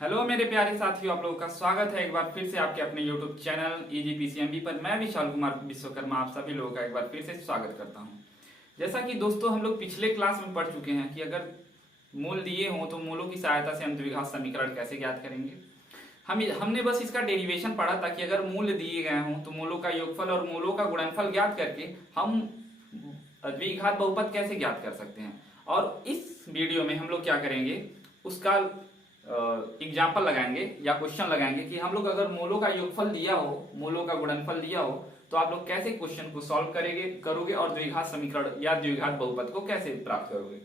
Hello मेरे प्यारे साथियों, आप लोगों का स्वागत है एक बार फिर से आपके अपने यूट्यूब चैनल इजी पीसीएमबी पर। मैं विशाल कुमार विश्वकर्मा आप सभी लोगों का एक बार फिर से स्वागत करता हूं। जैसा कि दोस्तों हम लोग पिछले क्लास में पढ़ चुके हैं कि अगर मूल दिए हों तो मूलों की सहायता से हम द्विघात समीकरण कैसे ज्ञात करेंगे। हमने बस इसका डेरिवेशन पढ़ा था कि अगर मूल दिए गए हों तो मूलों का योगफल और मूलों का गुणनफल ज्ञात करके हम द्विघात बहुपद कैसे ज्ञात कर सकते हैं। और इस वीडियो में हम लोग क्या करेंगे, उसका एग्जाम्पल लगाएंगे या क्वेश्चन लगाएंगे कि हम लोग अगर मूलों का योगफल दिया हो, मूलों का गुणनफल दिया हो, तो आप लोग कैसे क्वेश्चन को सॉल्व करोगे और द्विघात समीकरण या द्विघात बहुपद को कैसे प्राप्त करोगे।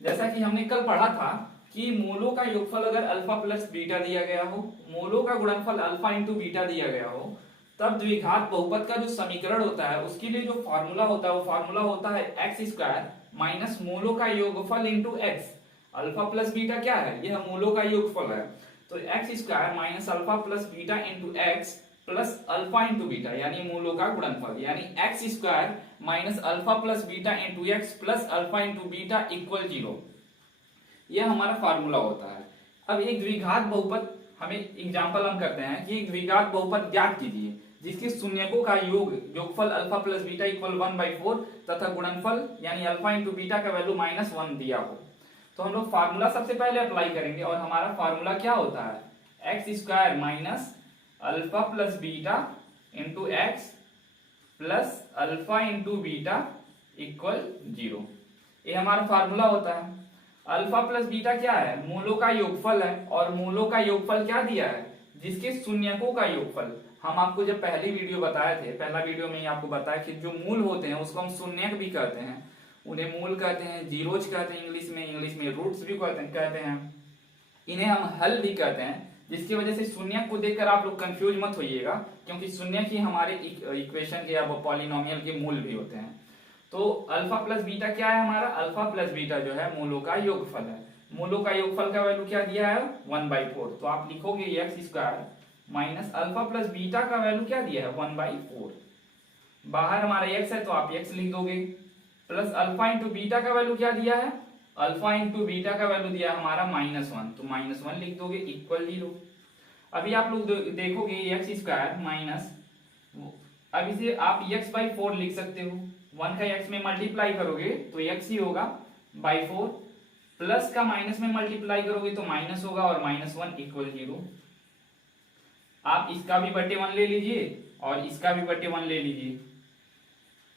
जैसा कि हमने कल पढ़ा था कि मूलों का योगफल अगर अल्फा प्लस बीटा दिया गया हो, मूलों का गुणनफल अल्फा इंटू बीटा दिया गया हो, तब द्विघात बहुपद का जो समीकरण होता है उसके लिए जो फॉर्मूला होता है वो फॉर्मूला होता है एक्स स्क्वायर माइनस मूलों का योगफल into x. Alpha plus beta क्या है, यह मूलों का योगफल है, तो x square minus alpha plus beta into x plus alpha into beta यानी मूलों का गुणनफल, यानी x square minus alpha plus beta into x plus alpha into beta equal 0। यह हमारा फार्मूला होता है। अब एक द्विघात बहुपद हमें एग्जांपल हम करते हैं कि एक द्विघात बहुपद ज्ञात कीजिए जिसके शून्यकों का योगफल अल्फा प्लस बीटा इक्वल 1/4 तथा गुणनफल यानी अल्फा इंटू बीटा का वैल्यू -1 दिया हो। तो हम लोग फार्मूला सबसे पहले अप्लाई करेंगे और हमारा फार्मूला क्या होता है, x square minus alpha plus beta into x plus alpha into beta equal 0। ये हमारा फार्मूला होता है। अल्फा प्लस बीटा क्या है, मूलों का योगफल है, और मूलों का योगफल क्या दिया है, जिसके शून्यकों का योगफल। हम आपको जब पहली वीडियो बताए थे, पहला वीडियो में ही आपको बताया कि जो मूल होते हैं उसको हम शून्यक भी कहते हैं, उन्हें मूल कहते हैं, जीरोज कहते हैं इंग्लिश में रूट्स भी कहते हैं, इन्हें हम हल भी कहते हैं। जिसकी वजह से शून्यक को देखकर आप लोग कंफ्यूज मत होइएगा, क्योंकि शून्यक ही हमारे इक्वेशन के या पॉलिनोमियल के मूल भी होते हैं। तो अल्फा प्लस बीटा क्या है हमारा, अल्फा प्लस बीटा जो है मूलों का योगफल है। मूलों का योगफल का वैल्यू क्या दिया है 1/4, तो आप लिखोगे x square minus alpha plus beta का वैल्यू क्या दिया है 1/4। बाहर हमारा एक्स है तो आप एक्स लिख दोगे, प्लस अल्फा इंटू बीटा का वैल्यू क्या दिया है, अल्फा इंटू बीटा का वैल्यू दिया हमारा -1, तो -1 लिख दोगे इक्वल 0। अभी आप लोग देखोगे एक्स स्क्वायर माइनस, अब इसे आप x/4 लिख सकते हो, 1 का x में मल्टीप्लाई करोगे तो x ही होगा /4, प्लस का माइनस में मल्टीप्लाई करोगे तो माइनस होगा और -1 इक्वल 0। आप इसका भी बटे 1 ले लीजिए और इसका भी बटे 1 ले लीजिए,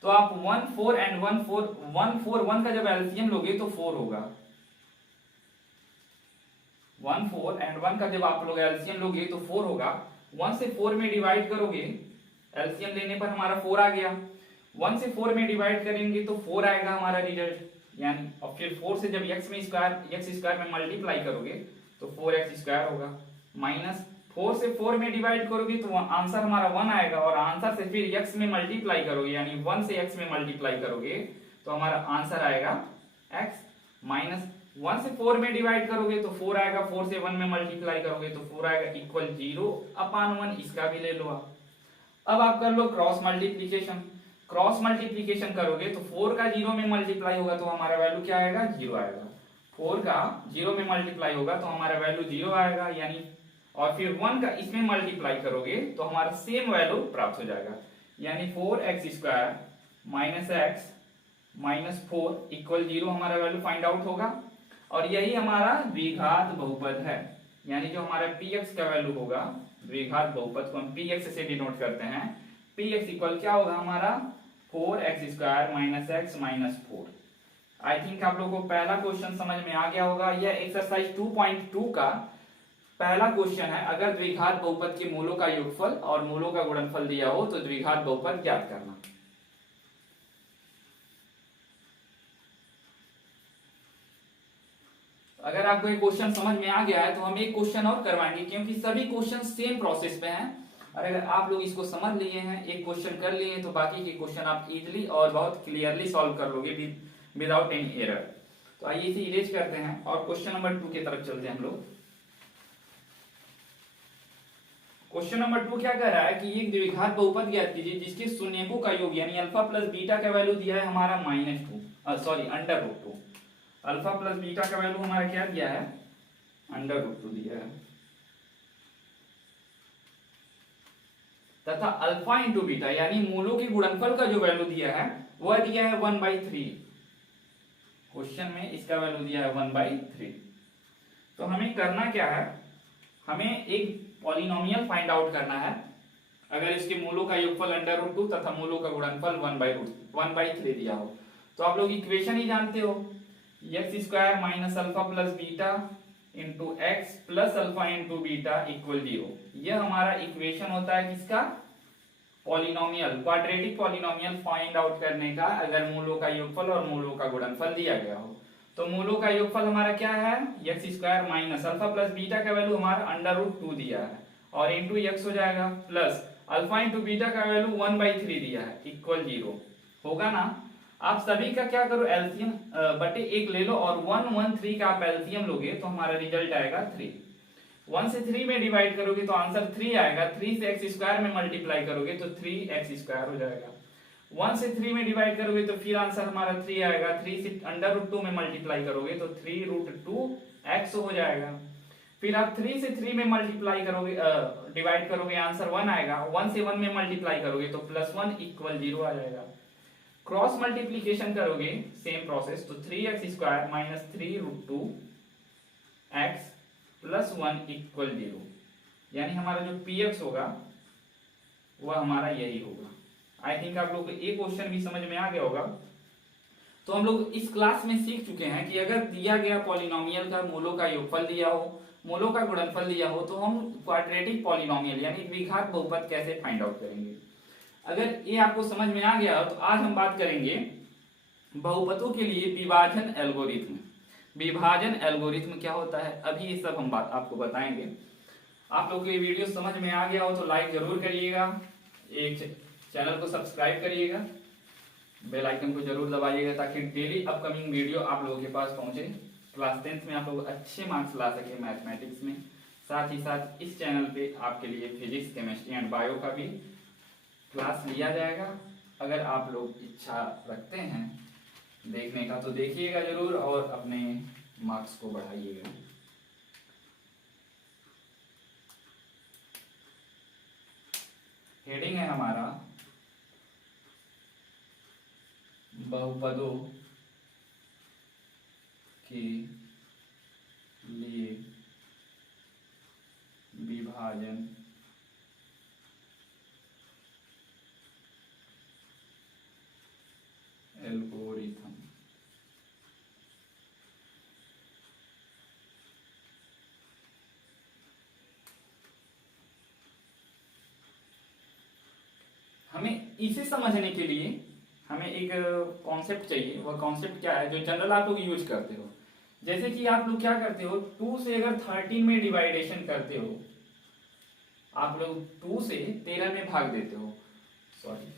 तो आप 1 4 एंड 1 4 1 4 1 का जब एलसीएम लोगे तो 4 होगा। 1 4 एंड 1 का जब आप लोग एलसीएम लोगे तो 4 होगा। 1 से 4 में डिवाइड करोगे, एलसीएम लेने पर हमारा 4 आ गया। 1 से 4 में डिवाइड करेंगे तो 4 आएगा हमारा रिजल्ट, यानी और फिर 4 से जब x स्क्वायर में मल्टीप्लाई करोगे तो 4x स्क्वायर होगा, माइनस 4 से 4 में डिवाइड करोगे तो आंसर हमारा 1 आएगा, और आंसर से फिर x में मल्टीप्लाई करोगे यानी 1 से x में मल्टीप्लाई करोगे तो हमारा आंसर आएगा x, माइनस 1 से 4 में डिवाइड करोगे तो 4 आएगा, 4 से 1 में मल्टीप्लाई करोगे तो 4 आएगा इक्वल 0/1। इसका भी ले लो आप। अब आप कर लो क्रॉस मल्टीप्लीकेशन। क्रॉस मल्टीप्लीकेशन करोगे तो 4 का 0 में मल्टीप्लाई होगा तो हमारा वैल्यू क्या आएगा, 0 आएगा। 4 का 0 में मल्टीप्लाई होगा तो हमारा वैल्यू 0 आएगा, यानी और फिर 1 का इसमें मल्टीप्लाई करोगे तो हमारा सेम वैल्यू प्राप्त हो जाएगा, यानी 4x square minus x minus 4 equal 0 हमारा वैल्यू फाइंड आउट होगा। और यही हमारा द्विघात बहुपद है, यानी जो हमारा px का वैल्यू होगा, द्विघात बहुपद को हम px से डिनोट करते हैं। px इक्वल क्या होगा हमारा 4x square minus x minus 4। I think आप लोगों को पहला क्वेश्चन समझ में आ गया होगा। यह एक्सरसाइज 2.2 का पहला क्वेश्चन है। अगर द्विघात बहुपद के मूलों का योगफल और मूलों का गुणनफल दिया हो तो द्विघात बहुपद ज्ञात करना। अगर आपको ये क्वेश्चन समझ में आ गया है तो हम एक क्वेश्चन और करवाएंगे, क्योंकि सभी क्वेश्चन सेम प्रोसेस पे हैं। और अगर आप लोग इसको समझ लिए हैं, एक क्वेश्चन कर लिए तो बाकी के क्वेश्चन आप इजीली और बहुत क्लियरली सॉल्व कर लोगे विदाउट एनी एरर। तो आइए इसे इरेज करते हैं और क्वेश्चन नंबर 2 की तरफ चलते हैं हम लोग। क्वेश्चन नंबर 2 क्या कह रहा है कि एक द्विघात बहुपद ज्ञात कीजिए जिसके शून्यकों का योग यानी अल्फा प्लस बीटा का वैल्यू दिया है हमारा -2 अल्फा प्लस बीटा का वैल्यू हमारा क्या दिया है, √2 दिया है। तथा अल्फा इंटू बीटा यानी मूलों के गुणनफल का जो वैल्यू दिया है वह दिया है 1/3। क्वेश्चन में इसका वैल्यू दिया है 1/3। तो हमें करना क्या है, हमें एक पॉलिनोमियल फाइंड आउट करना है अगर इसके मूलों का योगफल √2 तथा मूलों का गुणनफल 1/3 दिया हो। तो आप लोग इक्वेशन ही जानते हो, x² minus alpha plus beta into x plus alpha into beta equal 0। यह हमारा इक्वेशन होता है किसका, polynomial, quadratic polynomial find out करने का अगर मूलों का योगफल और मूलों का गुणनफल दिया गया हो। तो मूलों का योगफल हमारा क्या है, x² minus alpha plus beta का वैल्यू हमारा √2 दिया है और इंटू x हो जाएगा, प्लस अल्फा इंटू बीटा का वैल्यू 1/3 दिया है इक्वल 0 होगा ना। आप सभी का क्या करो, एलसीएम बटे 1 ले लो और 1 1 3 का आप एलसीएम लोगे तो हमारा रिजल्ट आएगा 3। 1 से 3 में डिवाइड करोगे तो आंसर 3 आएगा, 3 से x² में मल्टीप्लाई करोगे तो 3x² हो जाएगा। 1 से 3 में डिवाइड करोगे तो फिर आंसर हमारा 3 आएगा, 3 से √2 में मल्टीप्लाई करोगे तो 3√2x हो जाएगा। फिर आप 3 से 3 में मल्टीप्लाई करोगे, डिवाइड करोगे, आंसर 1 आएगा। 1 से 1 में मल्टीप्लाई करोगे तो +1 इक्वल 0 आ जाएगा। क्रॉस मल्टीप्लीकेशन करोगे सेम प्रोसेस, तो 3x² minus 3√2x plus 1 equal 0, यानी हमारा जो px होगा वह हमारा यही होगा। आई थिंक आप लोग को एक क्वेश्चन भी समझ में आ गया होगा। तो हम लोग इस क्लास में सीख चुके हैं कि अगर दिया गया पॉलिनोमियल का मूलों का योगफल दिया हो, मूलों का गुणनफल दिया हो, तो हम क्वाड्रेटिक पॉलिनोमियल यानी द्विघात बहुपद कैसे फाइंड आउट करेंगे। अगर ये आपको समझ में आ गया तो आज हम बात करेंगे बहुपदों के लिए विभाजन एल्गोरिथ्म। विभाजन एल्गोरिथ्म क्या होता है, अभी ये सब हम बात आपको बताएंगे। आप लोग को ये वीडियो समझ में आ गया हो तो लाइक जरूर करिएगा, एक चैनल को सब्सक्राइब करिएगा, बेल आइकन को जरूर दबाइएगा ताकि डेली अपकमिंग वीडियो आप लोगों के पास पहुंचे। क्लास 10th में आप लोग अच्छे मार्क्स ला सके मैथमेटिक्स में। साथ ही साथ इस चैनल पे आपके लिए फिजिक्स, केमिस्ट्री एंड बायो का भी क्लास लिया जाएगा। अगर आप लोग इच्छा रखते हैं देखने का तो देखिएगा जरूर और अपने मार्क्स को बढ़ाइएगा। हेडिंग है हमारा बहुपदों के लिए विभाजन एल्गोरिथम। हमें इसे समझने के लिए हमें एक कॉन्सेप्ट चाहिए। वह कॉन्सेप्ट क्या है जो जनरल आप लोग यूज करते हो। जैसे कि आप लोग क्या करते हो, 2 से अगर 13 में डिवाइडेशन करते हो, आप लोग 2 से 13 में भाग देते हो, सॉरी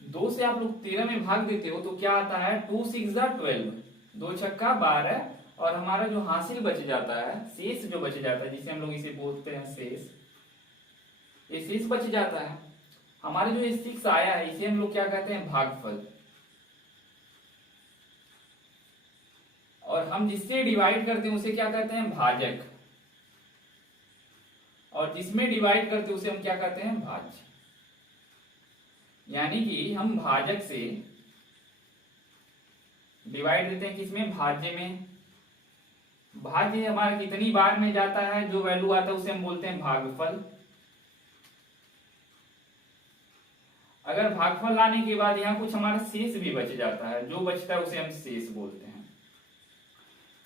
2 से आप लोग 13 में भाग देते हो तो क्या आता है, 2 6 12, 2 छक्का 12 और हमारा जो हासिल बच जाता है, शेष जो बच जाता है जिसे हम लोग इसे बोलते हैं शेष, ये शेष बच जाता है। हमारे जो ये 6 आया है इसे हम लोग क्या कहते हैं, भागफल। और हम जिससे डिवाइड करते हैं उसे क्या कहते हैं, भाजक। और जिसमें डिवाइड करते हैं उसे हम क्या कहते हैं, भाज्य। यानी कि हम भाजक से डिवाइड देते हैं किसमें, भाज्य में। भाज्य हमारा कितनी बार में जाता है, जो वैल्यू आता है उसे हम बोलते हैं भागफल। अगर भागफल लाने के बाद यहाँ कुछ हमारा शेष भी बच जाता है, जो बचता है उसे हम शेष बोलते हैं।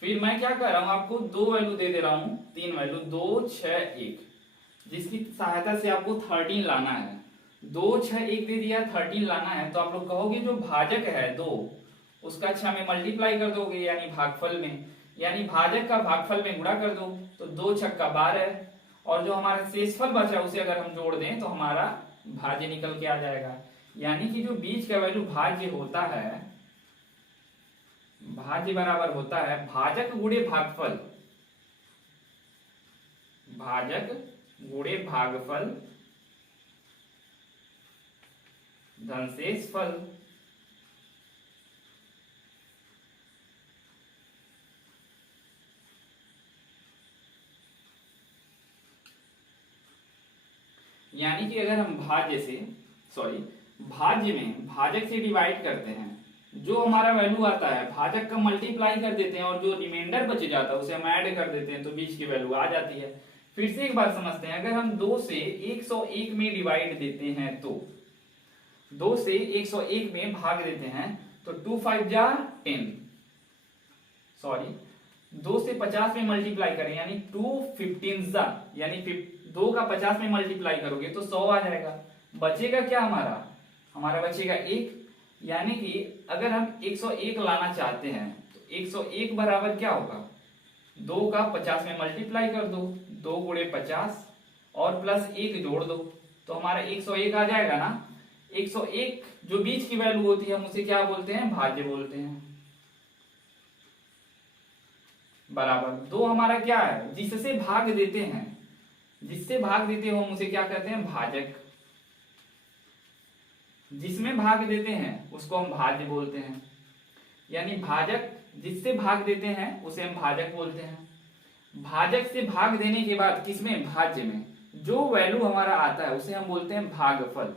फिर मैं क्या कर रहा हूं, आपको 2 वैल्यू दे दे रहा हूं, 3 वैल्यू 2 6 1, जिसकी सहायता से आपको 13 लाना है। 2 6 1 दे दिया, 13 लाना है, तो आप लोग कहोगे जो भाजक है 2 उसका 6 में मल्टीप्लाई कर दोगे यानी भागफल में, यानी भाजक का भागफल में गुणा कर दो तो 2 छक्का 12 और जो हमारा शेषफल बचा उसे अगर हम जोड़ दें तो हमारा भाज्य निकल के आ जाएगा। यानी कि जो बीच का वैल्यू भाज्य होता है, भाज्य बराबर होता है भाजक गुणे भागफल, भाजक गुणे भागफल धन शेषफल। यानी कि अगर हम भाज्य में भाजक से डिवाइड करते हैं, जो हमारा वैल्यू आता है भाजक का मल्टीप्लाई कर देते हैं और जो रिमाइंडर बच जाता है उसे हम ऐड कर देते हैं तो बीच की वैल्यू आ जाती है। फिर से एक बात समझते हैं, अगर हम 2 से 101 में डिवाइड देते हैं तो 2 से 101 में भाग देते हैं तो 2 5 जा 10, 2 से 50 में मल्टीप्लाई करें यानी 2 15 जा, यानी 2 का 50 में मल्टीप्लाई करोगे तो 100 आ जाएगा। बचेगा क्या हमारा बचेगा 1, यानी कि अगर हम 101 लाना चाहते हैं तो 101 बराबर क्या होगा, 2 का 50 में मल्टीप्लाई कर दो, 2 गुणे 50 और प्लस 1 जोड़ दो तो हमारा 101 आ जाएगा ना। 101 जो बीच की वैल्यू होती है हम उसे क्या बोलते हैं, भाज्य बोलते हैं। बराबर 2 हमारा क्या है, जिससे भाग देते हैं, जिससे भाग देते हो हम उसे क्या कहते हैं, भाजक। जिसमें भाग देते हैं उसको हम भाज्य बोलते हैं, यानी भाजक जिससे भाग देते हैं उसे हम भाजक बोलते हैं। भाजक से भाग देने के बाद किसमें, भाज्य में जो वैल्यू हमारा आता है उसे हम बोलते हैं भागफल,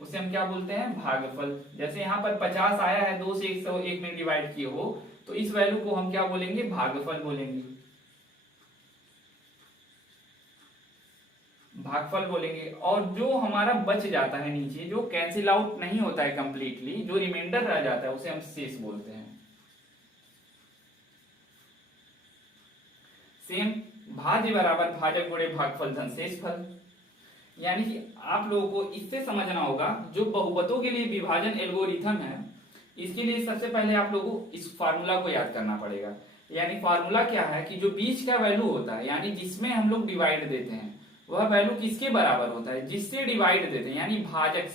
उसे हम क्या बोलते हैं, भागफल। जैसे यहाँ पर 50 आया है, 2 से 101 में डिवाइड किए हो तो इस वैल्यू को हम क्या बोलेंगे, भागफल बोलेंगे, भागफल बोलेंगे। और जो हमारा बच जाता है नीचे, जो कैंसिल आउट नहीं होता है कंप्लीटली, जो रिमाइंडर रह जाता है उसे हम शेष बोलते हैं। सेम भाज्य बराबर भाजक गुणे भागफल धन शेषफल। यानी कि आप लोगों को इससे समझना होगा, जो बहुपदों के लिए विभाजन एल्गोरिथम है, इसके लिए सबसे पहले आप लोगों को इस फार्मूला को याद करना पड़ेगा। यानी फार्मूला क्या है कि जो बीच का वैल्यू होता है, यानी जिसमें हम लोग डिवाइड देते हैं, वह वैल्यू किसके बराबर होता है, जिससे डिवाइड देते हैं, यानी भाजक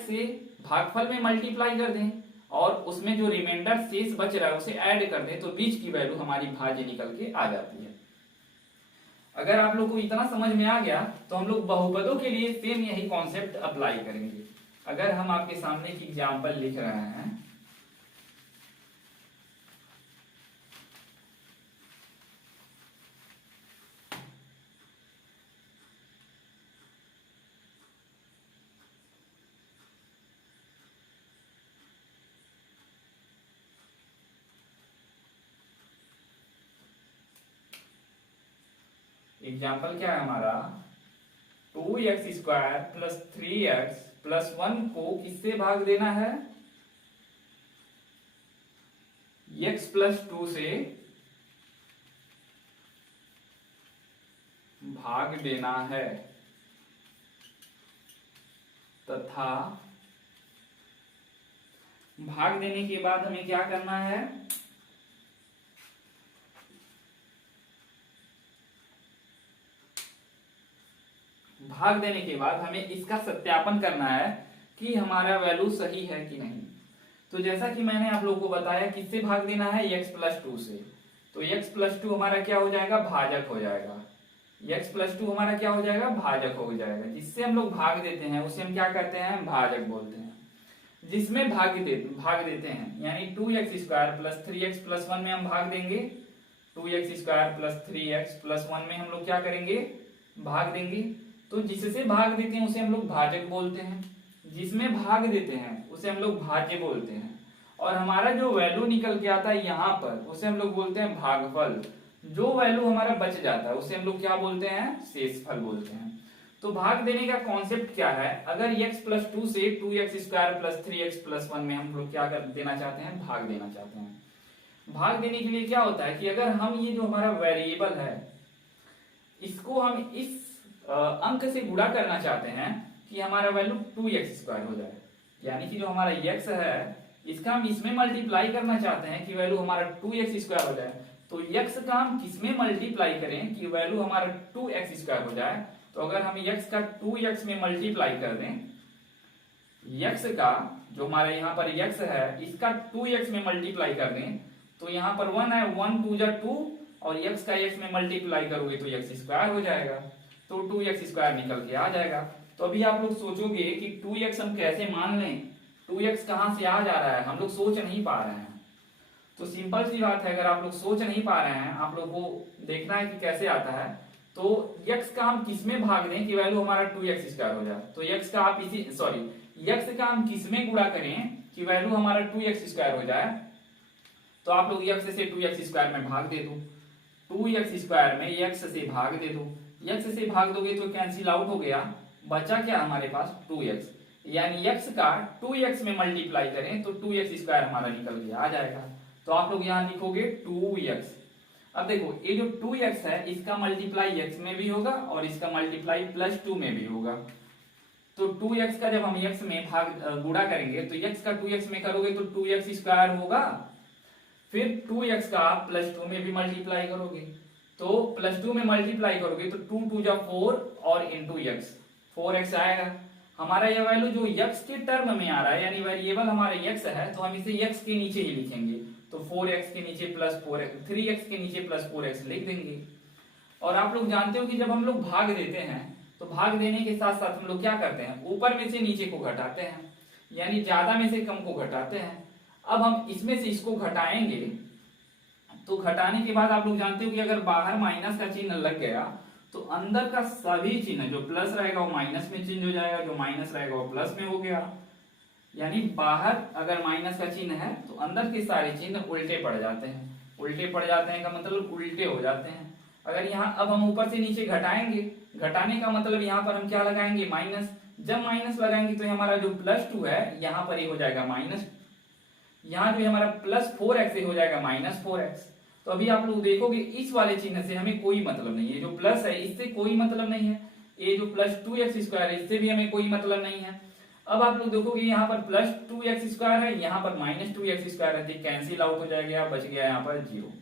से भागफल में मल्टीप्लाई कर दें और उसमें जो रिमाइंडर शेष बच रहा है उसे ऐड कर दें तो बीच की वैल्यू हमारी भाज्य निकल के आ जाती है। अगर आप लोग को इतना समझ में आ गया तो हम लोग बहुपदों के लिए सेम यही कॉन्सेप्ट अप्लाई करेंगे। अगर हम आपके सामने एक एग्जाम्पल लिख रहे हैं, एग्जाम्पल क्या है हमारा, 2x² प्लस 3x प्लस 1 को किससे भाग देना है, x प्लस 2 से भाग देना है तथा भाग देने के बाद हमें क्या करना है, भाग देने के बाद हमें इसका सत्यापन करना है कि हमारा वैल्यू सही है कि नहीं। तो जैसा कि मैंने आप लोगों को बताया किससे भाग देना है, x प्लस 2 से, तो x प्लस 2 हमारा क्या हो जाएगा, भाजक हो जाएगा। x प्लस 2 हमारा क्या हो जाएगा, भाजक हो जाएगा। जिससे हम लोग भाग देते हैं उसे हम क्या कहते हैं, भाजक बोलते हैं। जिसमें भाग देते हैं यानी 2x² प्लस 3x प्लस 1 में हम भाग देंगे, 2x² प्लस 3x प्लस 1 में हम लोग क्या करेंगे, भाग देंगे। तो जिससे भाग देते हैं उसे हम लोग भाजक बोलते हैं, जिसमें भाग देते हैं उसे हम लोग भाज्य बोलते हैं। और हमारा जो वैल्यू निकल के आता है यहाँ पर उसे हम लोग बोलते हैं भागफल। जो वैल्यू हमारा बच जाता है उसे हम लोग क्या बोलते हैं, शेषफल बोलते हैं। तो भाग देने का कॉन्सेप्ट क्या है, अगर x प्लस 2 से 2x² प्लस 3x प्लस 1 में हम लोग क्या कर देना चाहते हैं, भाग देना चाहते हैं। भाग देने के लिए क्या होता है कि अगर हम ये जो हमारा वेरिएबल है इसको हम इस अंक से गुणा करना चाहते हैं कि हमारा वैल्यू 2x² हो जाए, यानी कि जो हमारा x है इसका हम इसमें मल्टीप्लाई करना चाहते हैं कि वैल्यू हमारा 2x² हो जाए। तो x का हम किसमें मल्टीप्लाई करें कि वैल्यू हमारा 2x² हो जाए। तो अगर हम x का 2x में मल्टीप्लाई कर दें, x का जो हमारा यहाँ पर x है इसका 2x में मल्टीप्लाई कर दें तो यहाँ पर 1 है, 1 2 जा 2 और x का x में मल्टीप्लाई करोगे तो x² हो जाएगा, तो 2x² निकल के आ जाएगा। तो अभी आप लोग सोचोगे कि 2x हम कैसे मान लें, 2x कहां से आ जा रहा है, हम लोग सोच नहीं पा रहे हैं। तो सिंपल सी बात है, अगर आप लोग सोच नहीं पा रहे हैं, आप लोग को देखना है कि कैसे आता है। तो x का हम किस में भाग दें कि वैल्यू हमारा 2x² हो जाए। तो x का आप इसी x का हम किस में गुणा करें कि वैल्यू हमारा 2x² हो जाए। तो आप लोग x से 2x² में भाग दे दो, 2x² में x से भाग दे दो, x से भाग दोगे तो कैंसिल आउट हो गया, बचा क्या हमारे पास 2x, यानी x का 2x में मल्टीप्लाई करें तो 2x² हमारा निकल के आ जाएगा। तो आप लोग यहाँ लिखोगे 2x। अब देखो ये जो 2x है इसका मल्टीप्लाई x में भी होगा और इसका मल्टीप्लाई +2 में भी होगा। तो 2x का जब हम x में भाग गुणा करेंगे तो x का 2x में करोगे तो 2x² होगा, फिर 2x का +2 में भी मल्टीप्लाई करोगे तो +2 में मल्टीप्लाई करोगे तो 2 2 जा 4 और इंटू x 4x आएगा। हमारा यह वैल्यू जो x के टर्म में आ रहा है यानी वेरिएबल हमारा x है तो हम इसे x के नीचे ही लिखेंगे। तो 4x के नीचे +4x, 3x के नीचे +4x लिख देंगे। और आप लोग जानते हो कि जब हम लोग भाग देते हैं तो भाग देने के साथ साथ हम लोग क्या करते हैं, ऊपर में से नीचे को घटाते हैं, यानी ज्यादा में से कम को घटाते हैं। अब हम इसमें से इसको घटाएंगे तो घटाने के बाद आप लोग जानते हो कि अगर बाहर माइनस का चिन्ह लग गया तो अंदर का सभी चिन्ह जो प्लस रहेगा वो माइनस में चेंज हो जाएगा, जो माइनस रहेगा वो प्लस में हो गया। यानी बाहर अगर माइनस का चिन्ह है तो अंदर के सारे चिन्ह उल्टे पड़ जाते हैं। उल्टे पड़ जाते हैं का मतलब उल्टे हो जाते हैं। अगर यहाँ अब हम ऊपर से नीचे घटाएंगे, घटाने का मतलब यहाँ पर हम क्या लगाएंगे माइनस। जब माइनस लगाएंगे तो हमारा जो +2 है यहाँ पर ही हो जाएगा माइनस, यहाँ जो हमारा +4x हो जाएगा -4x। तो अभी आप लोग देखोगे इस वाले चिन्ह से हमें कोई मतलब नहीं है, जो प्लस है इससे कोई मतलब नहीं है, ये जो +2x² है इससे भी हमें कोई मतलब नहीं है। अब आप लोग देखोगे यहाँ पर +2x² है, यहाँ पर -2x² है, तो कैंसिल आउट हो जाएगा, बच गया यहाँ पर 0।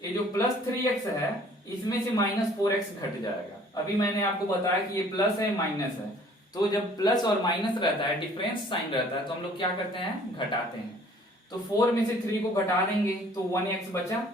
ये जो +3x है इसमें से -4x घट जाएगा। अभी मैंने आपको बताया कि ये प्लस है माइनस है, तो जब प्लस और माइनस रहता है डिफरेंस साइन रहता है तो हम लोग क्या करते हैं घटाते हैं। तो 4 में से 3 को घटा देंगे तो 1x बचा,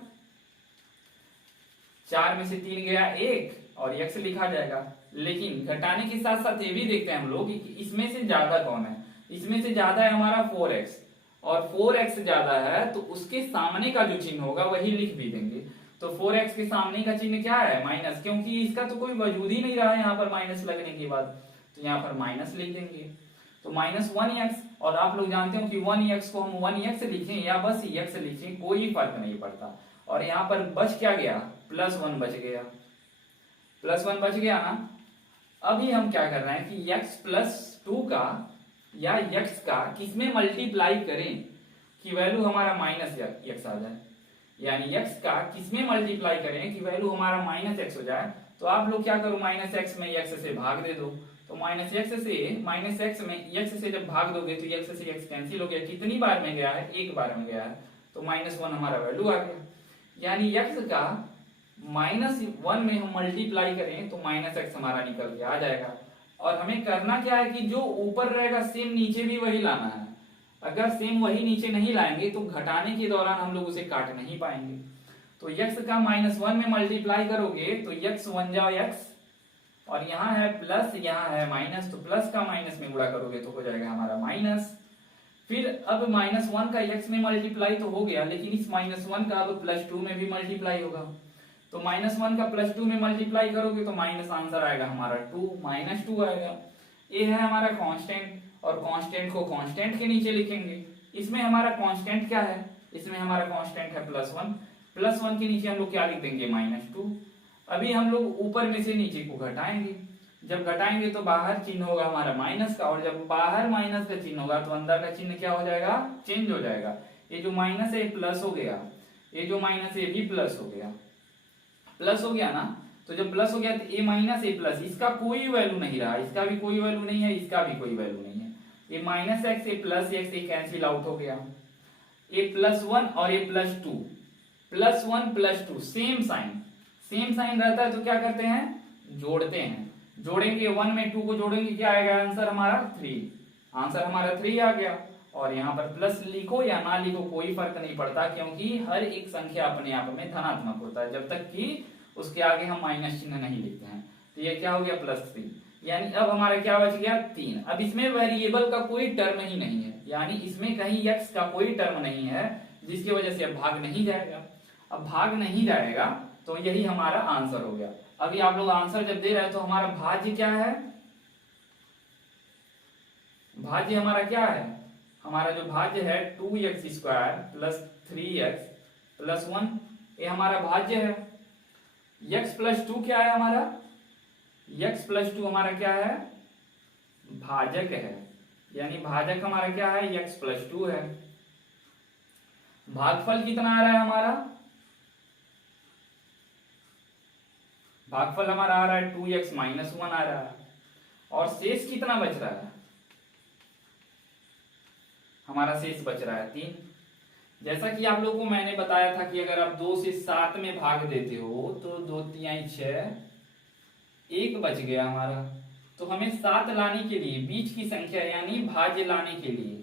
4 में से 3 गया 1 और x लिखा जाएगा। लेकिन घटाने के साथ साथ ये भी देखते हैं हम लोग कि इसमें से ज्यादा कौन है। इसमें से ज्यादा है हमारा 4x और 4x ज्यादा है तो उसके सामने का जो चिन्ह होगा वही लिख भी देंगे। तो 4x के सामने का चिन्ह क्या है माइनस, क्योंकि इसका तो कोई वजूद ही नहीं रहा है यहाँ पर माइनस लगने के बाद, तो यहाँ पर माइनस लिख देंगे। तो -1x, और आप लोग जानते हो कि 1x को हम 1x लिखें या बस x लिखें कोई फर्क नहीं पड़ता। और यहाँ पर बच क्या गया +1 बच गया, +1 बच गया ना। अभी हम क्या कर रहे हैं कि x+2 का या x का किसमें मल्टीप्लाई करें कि वैल्यू हमारा -x आ जाए, यानी x का किसमें मल्टीप्लाई करें कि वैल्यू हमारा -x हो जाए। तो आप लोग क्या करो -x में x से भाग दे दो। तो -x में x से जब भाग दोगे तो x से x कैंसिल हो गया, कितनी बार में गया है एक बार में गया है, तो -1 हमारा वैल्यू आ गया। यानी x का -1 में हम मल्टीप्लाई करें तो -x हमारा निकल के आ जाएगा। और हमें करना क्या है कि जो ऊपर रहेगा सेम नीचे भी वही लाना है। अगर सेम वही नीचे नहीं लाएंगे तो घटाने के दौरान हम लोग उसे काट नहीं पाएंगे। तो x का -1 में मल्टीप्लाई करोगे तो x 1 जाओ x, और यहाँ है प्लस यहाँ है माइनस, तो प्लस का माइनस में गुणा करोगे तो हो जाएगा हमारा माइनस। फिर अब -1 का x में मल्टीप्लाई तो हो गया, लेकिन इस -1 का अब +2 में भी मल्टीप्लाई होगा। तो -1 का +2 में मल्टीप्लाई करोगे तो माइनस आंसर आएगा हमारा 2, -2 आएगा। ये है हमारा कांस्टेंट, और कांस्टेंट को कांस्टेंट के नीचे लिखेंगे। इसमें हमारा कांस्टेंट क्या है, इसमें हमारा कांस्टेंट है +1, +1 के नीचे हम लोग क्या लिख देंगे -2। अभी हम लोग ऊपर में से नीचे को घटाएंगे, जब घटाएंगे तो बाहर चिन्ह होगा हमारा माइनस का, और जब बाहर माइनस का चिन्ह होगा तो अंदर का चिन्ह क्या हो जाएगा चेंज हो जाएगा। ये जो माइनस है प्लस हो गया, ये जो माइनस है भी प्लस हो गया, प्लस हो गया ना। तो जब प्लस हो गया तो ए माइनस ए प्लस, इसका कोई वैल्यू नहीं रहा, इसका भी कोई वैल्यू नहीं है, इसका भी कोई वैल्यू नहीं है। ये -x ए प्लस x ए कैंसिल आउट हो गया, ए +1 और ए +2, +1 +2 सेम साइन रहता है तो क्या करते हैं जोड़ते हैं। जोड़ेंगे 1 में 2 को जोड़ेंगे क्या आएगा आंसर हमारा 3, आंसर हमारा 3 आ गया। और यहाँ पर प्लस लिखो या ना लिखो कोई फर्क नहीं पड़ता, क्योंकि हर एक संख्या अपने आप में धनात्मक होता है जब तक कि उसके आगे हम माइनस चिन्ह नहीं लिखते हैं। तो ये क्या हो गया +3, यानी अब हमारा क्या बच गया 3। अब इसमें वेरिएबल का कोई टर्म ही नहीं है, यानी इसमें कहीं x का कोई टर्म नहीं है, जिसकी वजह से अब भाग नहीं जाएगा। अब भाग नहीं जाएगा तो यही हमारा आंसर हो गया। अभी आप लोग आंसर जब दे रहे हैं तो हमारा भाज्य क्या है, भाज्य हमारा क्या है, हमारा जो भाज्य है 2x² प्लस 3x प्लस 1, ये हमारा भाज्य है। x प्लस 2 क्या है हमारा, x प्लस 2 हमारा क्या है, भाजक है, यानी भाजक हमारा क्या है, x प्लस 2 है। भागफल कितना आ रहा है हमारा, भागफल हमारा आ रहा है 2x माइनस 1 आ रहा है, और शेष कितना बच रहा है, हमारा शेष बच रहा है 3। जैसा कि आप लोगों को मैंने बताया था कि अगर आप 2 से 7 में भाग देते हो तो 2 तिहाई 6, 1 बच गया हमारा। तो हमें 7 लाने के लिए, बीच की संख्या यानी भाज्य लाने के लिए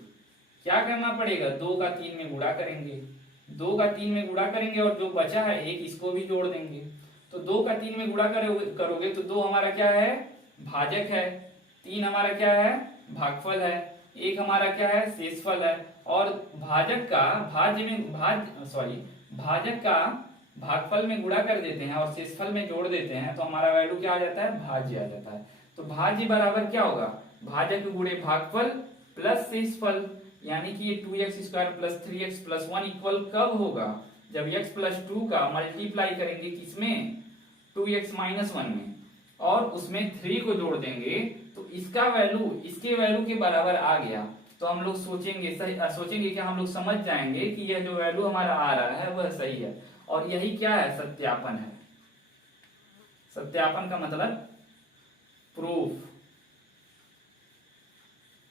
क्या करना पड़ेगा, 2 का 3 में गुणा करेंगे, 2 का 3 में गुणा करेंगे और जो बचा है 1 इसको भी जोड़ देंगे। तो 2 का 3 में गुणा करोगे तो 2 हमारा क्या है, भाजक है, 3 हमारा क्या है, भागफल है, 1 हमारा क्या है, शेषफल है। और भाजक का भाजक का भागफल में गुणा कर देते हैं और शेषफल में जोड़ देते हैं तो हमारा वैल्यू क्या आ जाता है, भाज्य आ जाता है। तो भाज्य बराबर क्या होगा, भाजक गुणे भागफल प्लस शेषफल, यानी कि ये 2x² plus 3x plus 1 equal कब होगा, जब x प्लस 2 का मल्टीप्लाई करेंगे किसमें, 2x माइनस 1 में, और उसमें 3 को जोड़ देंगे तो इसका वैल्यू इसके वैल्यू के बराबर आ गया। तो हम लोग सोचेंगे कि हम लोग समझ जाएंगे कि यह जो वैल्यू हमारा आ रहा है वह सही है, और यही क्या है, सत्यापन है। सत्यापन का मतलब प्रूफ,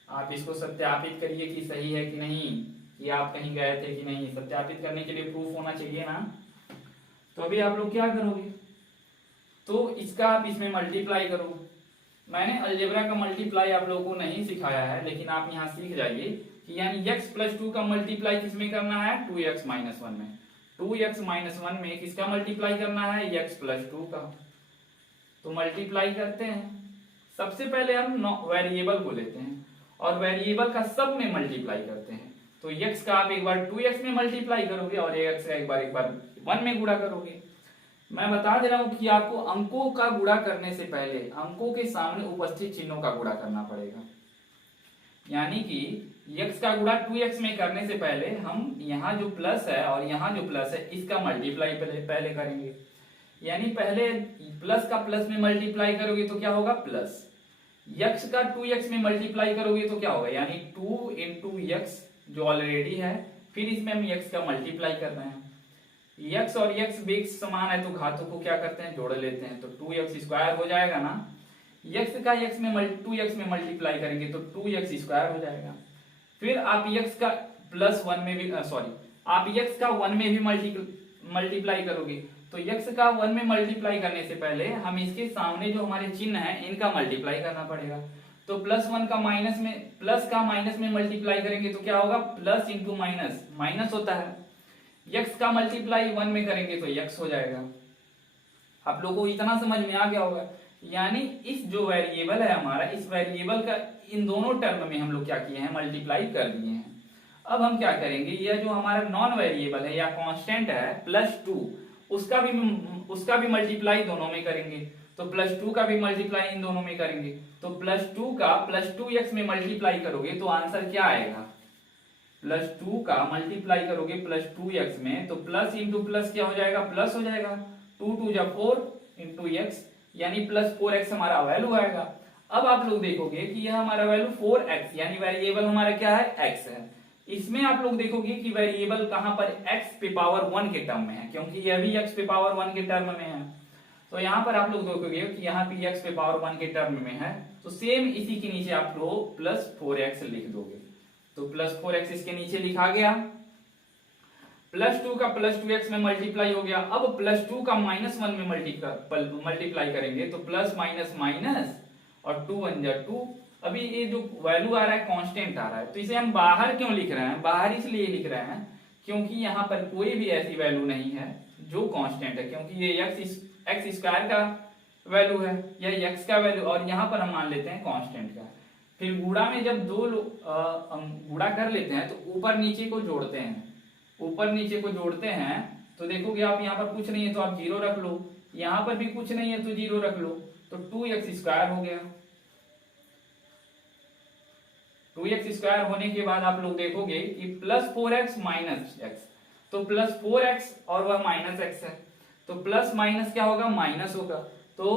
आप इसको सत्यापित करिए कि सही है कि नहीं, कि आप कहीं गए थे कि नहीं, सत्यापित करने के लिए प्रूफ होना चाहिए ना। तो अभी आप लोग क्या करोगे, तो इसका आप इसमें मल्टीप्लाई करो। मैंने अलजेब्रा का मल्टीप्लाई आप लोगों को नहीं सिखाया है, लेकिन आप यहाँ सीख जाइए कि यानी x प्लस 2 का मल्टीप्लाई किसमें करना है, 2x माइनस 1 में, 2x माइनस 1 में किसका मल्टीप्लाई करना है, x प्लस 2 का। तो मल्टीप्लाई करते हैं, सबसे पहले हम वेरिएबल को लेते हैं और वेरिएबल का सब में मल्टीप्लाई करते हैं। तो x का आप एक बार 2x में मल्टीप्लाई करोगे और x का एक बार 1 में गुणा करोगे। मैं बता दे रहा हूं कि आपको अंकों का गुणा करने से पहले अंकों के सामने उपस्थित चिन्हों का गुणा करना पड़ेगा, यानी कि x का गुणा 2x में करने से पहले हम यहाँ जो प्लस है और यहाँ जो प्लस है इसका मल्टीप्लाई पहले करेंगे। यानी पहले प्लस का प्लस में मल्टीप्लाई करोगे तो क्या होगा, प्लस, x का 2x में मल्टीप्लाई करोगे तो क्या होगा, यानी 2 इंटू x जो ऑलरेडी है, फिर इसमें हम x का मल्टीप्लाई कर रहे हैं। x और x बेस समान है तो घातों को क्या करते हैं, जोड़ लेते हैं, तो 2x² हो जाएगा ना। x का x में 2x में मल्टीप्लाई करेंगे तो 2x² हो जाएगा। फिर आप x का प्लस 1 में भी आप x का 1 में भी मल्टीप्लाई करोगे तो x का 1 में मल्टीप्लाई करने से पहले हम इसके सामने जो हमारे चिन्ह है इनका मल्टीप्लाई करना पड़ेगा। तो प्लस का माइनस में मल्टीप्लाई करेंगे तो क्या होगा, प्लस इंटू माइनस, माइनस होता है। x का मल्टीप्लाई 1 में करेंगे तो x हो जाएगा। आप लोगों को इतना समझ में आ गया होगा। यानी इस जो वेरिएबल है हमारा, इस वेरिएबल का इन दोनों टर्म में हम लोग क्या किए हैं, मल्टीप्लाई कर दिए हैं। अब हम क्या करेंगे, यह जो हमारा नॉन वेरिएबल है या कांस्टेंट है प्लस 2, उसका भी मल्टीप्लाई दोनों में करेंगे। तो प्लस 2 का भी मल्टीप्लाई इन दोनों में करेंगे। तो प्लस 2 का प्लस 2x में मल्टीप्लाई करोगे तो आंसर क्या आएगा, प्लस 2 का मल्टीप्लाई करोगे प्लस 2x में तो प्लस इंटू प्लस क्या हो जाएगा, प्लस हो जाएगा, 2 2 जा 4 इंटू x, यानी प्लस 4x हमारा वैल्यू आएगा। अब आप लोग देखोगे कि यह हमारा वैल्यू 4x, यानी वेरिएबल हमारा क्या है, x है। इसमें आप लोग देखोगे कि वेरिएबल कहां पर, x पे पावर 1 के टर्म में है, क्योंकि यह भी x पे पावर 1 के टर्म में है। तो यहाँ पर आप लोग देखोगे कि यहाँ पे x पे पावर 1 के टर्म में है, तो सेम इसी के नीचे आप लोग प्लस 4x लिख दोगे। तो प्लस 4x इसके नीचे लिखा गया, प्लस 2 का प्लस 2x में मल्टीप्लाई हो गया। अब प्लस 2 का माइनस 1 में मल्टीप्लाई करेंगे तो प्लस माइनस माइनस और 2 1 जा 2। अभी ये जो वैल्यू आ रहा है कांस्टेंट आ रहा है, तो इसे हम बाहर क्यों लिख रहे हैं, बाहर इसलिए लिख रहे हैं क्योंकि यहाँ पर कोई भी ऐसी वैल्यू नहीं है जो कांस्टेंट है, क्योंकि ये x स्क्वायर का वैल्यू है, यह x का वैल्यू, और यहाँ पर हम मान लेते हैं कांस्टेंट का। फिर गुणा में जब दो गुणा कर लेते हैं तो ऊपर नीचे को जोड़ते हैं, ऊपर नीचे को जोड़ते हैं तो देखोगे आप यहाँ पर कुछ नहीं है तो आप 0 रख लो, यहाँ पर भी कुछ नहीं है तो 0 रख लो, तो 2x² हो गया। 2x² होने के बाद आप लोग देखोगे कि +4x -x, तो +4x और वह -x है, तो प्लस माइनस क्या होगा, माइनस होगा। तो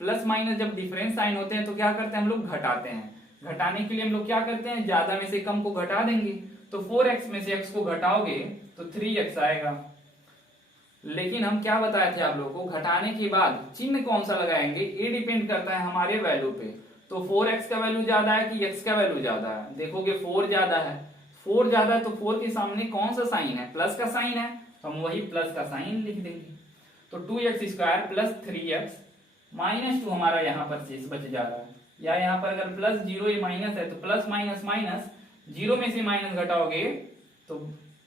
प्लस माइनस जब डिफरेंस साइन होते हैं तो क्या करते हैं हम लोग, घटाते हैं। घटाने के लिए हम लोग क्या करते हैं, ज्यादा में से कम को घटा देंगे, तो 4x में से x को घटाओगे तो 3x आएगा। लेकिन हम क्या बताए थे आप लोगों को, घटाने के बाद चिन्ह कौन सा लगाएंगे ये डिपेंड करता है हमारे वैल्यू पे। तो 4x का वैल्यू ज्यादा है कि x का वैल्यू ज्यादा है, देखोगे 4 ज्यादा है। 4 ज्यादा है तो 4 के सामने कौन सा साइन है, प्लस का साइन है, तो हम वही प्लस का साइन लिख देंगे। तो 2x² प्लस 3x -2 हमारा यहाँ पर शेष बच जा रहा है, या यहाँ पर अगर +0 ये माइनस है तो प्लस माइनस माइनस, 0 में से माइनस घटाओगे तो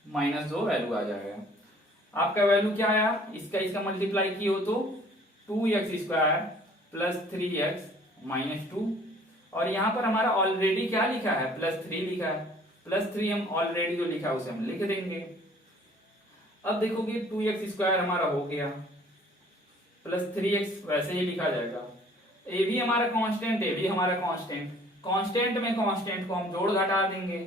-2 वैल्यू आ जाएगा। आपका वैल्यू क्या आया, इसका मल्टीप्लाई किए हो तो 2x² प्लस 3x -2, और यहाँ पर हमारा ऑलरेडी क्या लिखा है, +3 लिखा है, +3 हम ऑलरेडी जो लिखा है उसे हम लिख देंगे। अब देखोगे 2x² हमारा हो गया, प्लस 3x वैसे ही लिखा जाएगा। ए भी हमारा कांस्टेंट, ए भी हमारा कांस्टेंट, कांस्टेंट में कांस्टेंट को हम जोड़ घटा देंगे,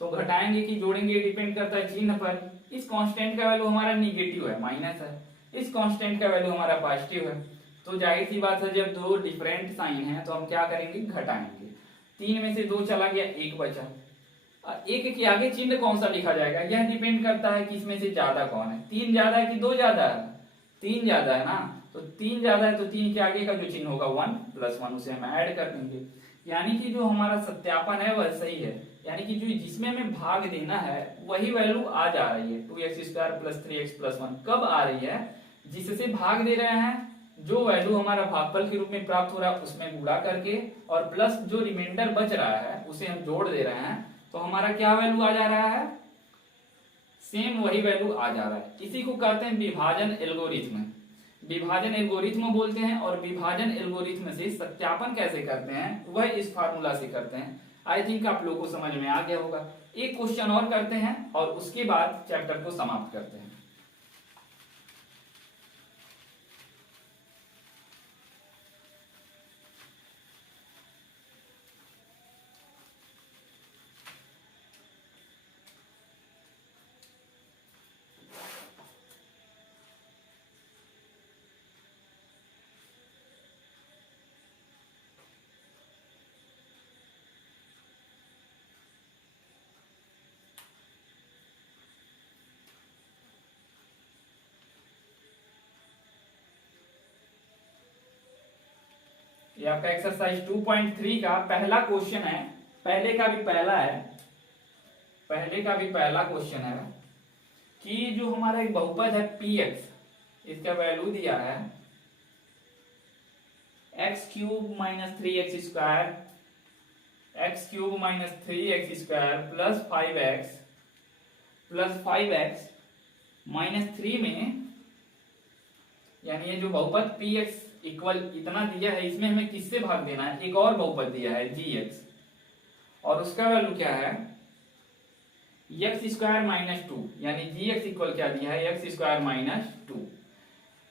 तो घटाएंगे कि जोड़ेंगे डिपेंड करता है चिन्ह पर। इस कांस्टेंट का वैल्यू हमारा निगेटिव है, माइनस है, इस कांस्टेंट का वैल्यू हमारा पॉजिटिव है, तो जाहिर सी बात है जब दो डिफरेंट साइन है तो हम क्या करेंगे, घटाएंगे। 3 में से 2 चला गया, 1 बचा। 1 के आगे चिन्ह कौन सा लिखा जाएगा, यह डिपेंड करता है कि इसमें से ज्यादा कौन है, 3 ज्यादा है कि 2 ज्यादा है, 3 ज्यादा है ना, तो 3 ज्यादा है तो 3 के आगे का जो चिन्ह होगा 1 + 1 उसे हम ऐड कर देंगे। यानी कि जो हमारा सत्यापन है वह सही है, यानी कि जो जिसमें हमें भाग देना है वही वैल्यू आ जा रही है। 2x² प्लस 3x + 1 कब आ रही है, जिससे भाग दे रहे हैं, जो वैल्यू हमारा भागफल के रूप में प्राप्त हो रहा है उसमें गुणा करके, और प्लस जो रिमाइंडर बच रहा है उसे हम जोड़ दे रहे हैं, तो हमारा क्या वैल्यू आ जा रहा है, सेम वही वैल्यू आ जा रहा है। इसी को कहते हैं विभाजन एल्गोरिथ्म। विभाजन एल्गोरिथ्म बोलते हैं, और विभाजन एल्गोरिथ्म से सत्यापन कैसे करते हैं वह इस फार्मूला से करते हैं। आई थिंक आप लोगों को समझ में आ गया होगा। एक क्वेश्चन और करते हैं और उसके बाद चैप्टर को समाप्त करते हैं। ये आपका एक्सरसाइज 2.3 का पहला क्वेश्चन है, पहले का भी पहला है, पहले का भी पहला क्वेश्चन है कि जो हमारा एक बहुपद है px, इसका वैल्यू दिया है x³ - 3x² x³ - 3x² + 5x -3 में, यानी ये जो बहुपद px इक्वल इतना दिया है, इसमें हमें किससे भाग देना है, एक और बहुपद दिया है gx, और उसका वैल्यू क्या है x² - 2, यानी gx इक्वल क्या दिया है, x² - 2,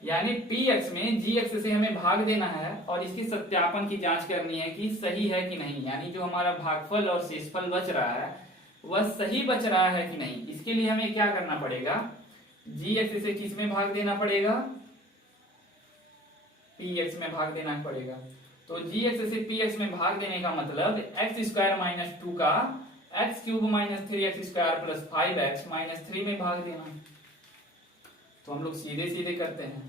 यानी px में gx से हमें भाग देना है और इसकी सत्यापन की जांच करनी है कि सही है कि नहीं, यानी जो हमारा भागफल और शेषफल बच रहा है वह सही बच रहा है कि नहीं। इसके लिए हमें क्या करना पड़ेगा, gx से किस में भाग देना पड़ेगा, px में भाग देना पड़ेगा। तो gx से px में भाग देने का मतलब x² - 2 का x³ - 3x² + 5x -3 में भाग देना। तो हम लोग सीधे सीधे करते हैं,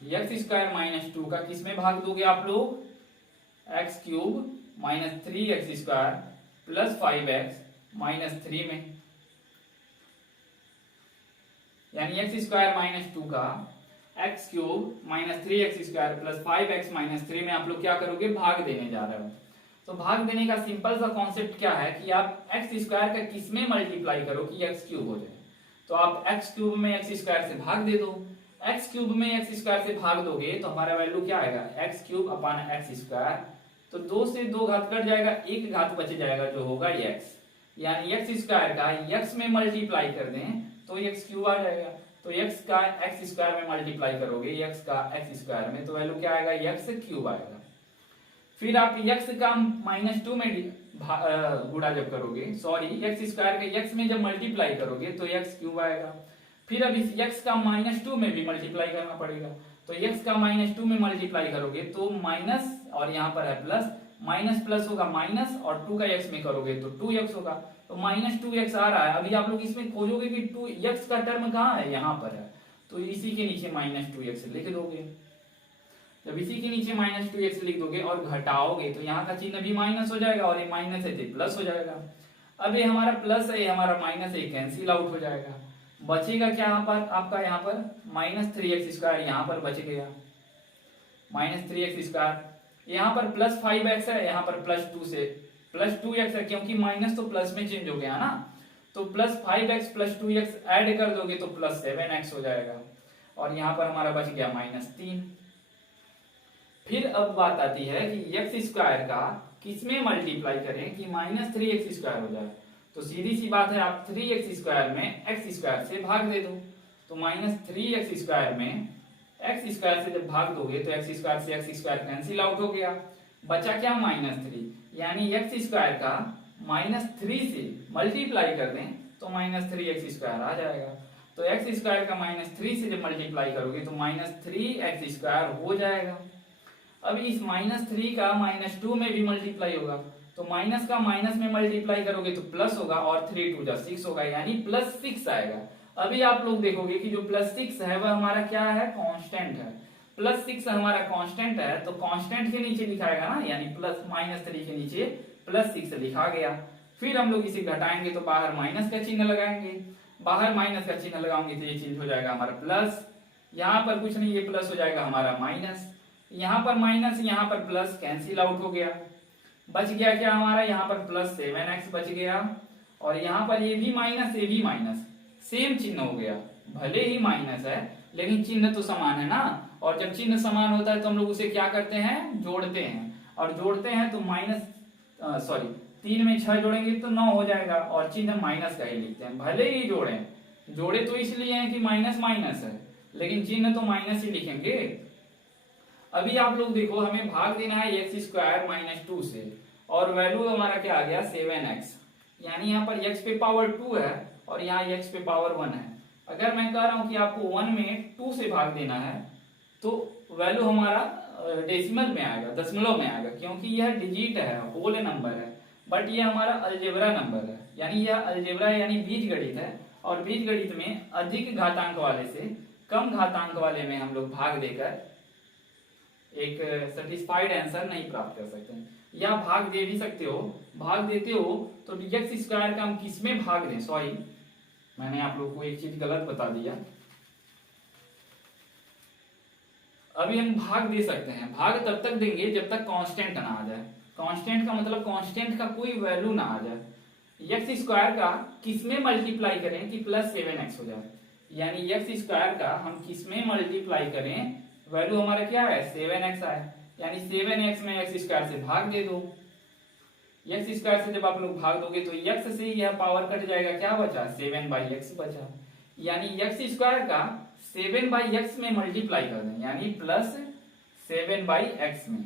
x² - 2 का किस में भाग दोगे आप लोग, x³ - 3x² + 5x -3 में, यानी x² - 2 का x³ - 3x² + 5x -3 में आप लोग क्या करोगे, भाग देने जा रहे हो। तो भाग देने का सिंपल सा कॉन्सेप्ट क्या है कि आप x² का किस में मल्टीप्लाई करो कि x³ हो जाए। तो आप x³ में x² से भाग दे दो, x³ में x² से भाग दोगे तो हमारा वैल्यू क्या आएगा, x³/x²। तो 2 से 2 घात कट जाएगा, 1 घात बच जाएगा जो होगा x, यानी x² का x में मल्टीप्लाई कर दें तो x³ आ जाएगा। तो x का x स्क्वायर में मल्टीप्लाई करोगे x का x स्क्वायर में, तो वैल्यू क्या आएगा, x क्यूब आएगा। फिर आप x का -2 में गुणा जब करोगे, सॉरी x स्क्वायर के x में जब मल्टीप्लाई करोगे तो x क्यूब आएगा। फिर अब इस x का -2 में भी मल्टीप्लाई करना पड़ेगा, तो x का -2 में मल्टीप्लाई करोगे तो माइनस, और यहाँ पर है प्लस, माइनस प्लस होगा माइनस, और 2 का x में करोगे तो 2x होगा, तो -2x आ रहा है। अभी आप लोग इसमें खोजोगे कि 2x का टर्म कहाँ है, यहाँ पर है, तो इसी के नीचे -2x लिख दोगे। जब इसी के नीचे -2x लिख दोगे और घटाओगे तो यहाँ का चिन्ह भी माइनस हो जाएगा, और ये माइनस है तो प्लस हो जाएगा। अब ये हमारा प्लस है, ये हमारा माइनस है, कैंसिल आउट हो जाएगा। बचेगा क्या यहाँ पर आपका, यहाँ पर -3x स्क्वायर यहाँ पर बच गया, -3x स्क्वायर। यहाँ पर +5x है, यहाँ पर +2 से +2x है, क्योंकि माइनस तो प्लस में चेंज हो गया ना, तो +5x +2x ऐड कर दोगे तो +7x हो जाएगा, और यहाँ पर हमारा बच गया -3। फिर अब बात आती है कि x स्क्वायर का किसमें मल्टीप्लाई करें कि -3x स्क्वायर हो जाए, तो सीधी सी बात है, आप 3x स्क्वायर में x स्क्वायर से भाग दे दो, तो -3x स्क्वायर में x स्क्वायर से जब भाग दोगे तो x स्क्वायर से x स्क्वायर कैंसिल आउट हो गया, बचा क्या -3, यानी x स्क्वायर का -3 से मल्टीप्लाई कर दें तो -3x स्क्वायर आ जाएगा। तो x स्क्वायर का -3 से जब मल्टीप्लाई करोगे तो -3x स्क्वायर हो जाएगा। अब इस -3 का -2 में भी मल्टीप्लाई होगा, तो माइनस का माइनस में मल्टीप्लाई करोगे तो प्लस होगा, और 3 2 6 होगा, यानी +6 आएगा। अभी आप लोग देखोगे कि जो +6 है वह हमारा क्या है, कांस्टेंट है। +6 हमारा कांस्टेंट है, तो कांस्टेंट के नीचे लिखाएगा ना, यानी -3 के नीचे +6 लिखा गया। फिर हम लोग इसे घटाएंगे तो बाहर माइनस का चिन्ह लगाएंगे, बाहर माइनस का चिन्ह लगाओगे तो ये चिन्ह हो जाएगा हमारा प्लस, यहाँ पर कुछ नहीं, ये प्लस हो जाएगा हमारा माइनस, यहाँ पर माइनस, यहाँ पर प्लस, कैंसिल आउट हो गया। बच गया क्या हमारा, यहाँ पर +7x बच गया, और यहाँ पर ये भी माइनस, ये भी माइनस, सेम चिन्ह हो गया। भले ही माइनस है लेकिन चिन्ह तो समान है ना, और जब चिन्ह समान होता है तो हम लोग उसे क्या करते हैं, जोड़ते हैं, और जोड़ते हैं तो सॉरी 3 में 6 जोड़ेंगे तो 9 हो जाएगा, और चिन्ह माइनस का ही लिखते हैं। भले ही जोड़े तो इसलिए हैं कि माइनस माइनस है, लेकिन चिन्ह तो माइनस ही लिखेंगे। अभी आप लोग देखो, हमें भाग देना है x स्क्वायर -2 से, और वैल्यू हमारा क्या आ गया, 7x, यानी यहाँ पर x पे पावर 2 है और यहाँ x पे पावर 1 है। अगर मैं कह रहा हूँ कि आपको 1 में 2 से भाग देना है तो वैल्यू हमारा डेसिमल में आएगा, दशमलव में आएगा, क्योंकि यह डिजिट है, होल नंबर है, बट ये हमारा अलजेब्रा नंबर है, यानी यह अलजेब्रा यानी बीजगणित है, और बीजगणित में अधिक घातांक वाले से कम घातांक वाले में हम लोग भाग देकर एक सेटिस्फाइड आंसर नहीं प्राप्त कर सकते। या भाग दे भी सकते हो, भाग देते हो तो x स्क्वायर का हम किस में भाग दें, सॉरी मैंने आप लोग को एक चीज गलत बता दिया। अभी हम भाग दे सकते हैं, भाग तब तक देंगे जब तक कांस्टेंट ना आ जाए। कांस्टेंट का मतलब कांस्टेंट का कोई वैल्यू ना आ जाए। x स्क्वायर का किस में मल्टीप्लाई करें कि +7x हो जाए, यानी x स्क्वायर का हम किस में मल्टीप्लाई करें, वैल्यू हमारा क्या है, 7x आए, यानी 7x में x स्क्वायर से भाग दे दो। x स्क्वायर से जब आप लोग भाग दोगे तो x से यह पावर कट जाएगा, क्या बचा, 7/x बचा, यानी x स्क्वायर का 7/x में मल्टीप्लाई कर दें, यानी +7/x में,